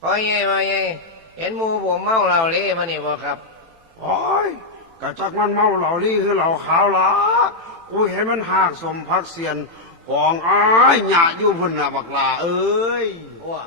พอไงมาไงเห็นหมูผมเมาเหล้าเล่มานี่บ่ครับ โอ้ยกะจักมันเมาเหล่าลี่คือเหล่าขาวละกูเห็นมันหากสมพักเสียนของอ้ายหยาอยู่พุ่นน่ะบักลาเอ้ย ว่า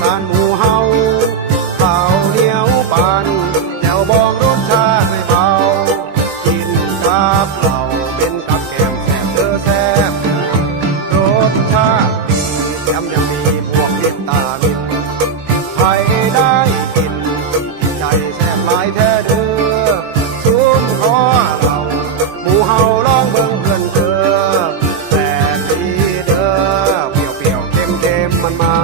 สานหมู่เฮาข้าเหนียวปานแจวบองรสชาติไม่เบากินครับเราเป็นกับแกมแซ่บเธอแซ่บรสชาติดีแถมยังมีพวกเม็ดตามิตใครได้กินใจแซ่บหลายแท้เด้อซุ้มคอเราหมู่เฮาลองเบิ่งเพื่อนเธอแซ่บดีเด้อเปรี้ยวๆเค็มๆมันมา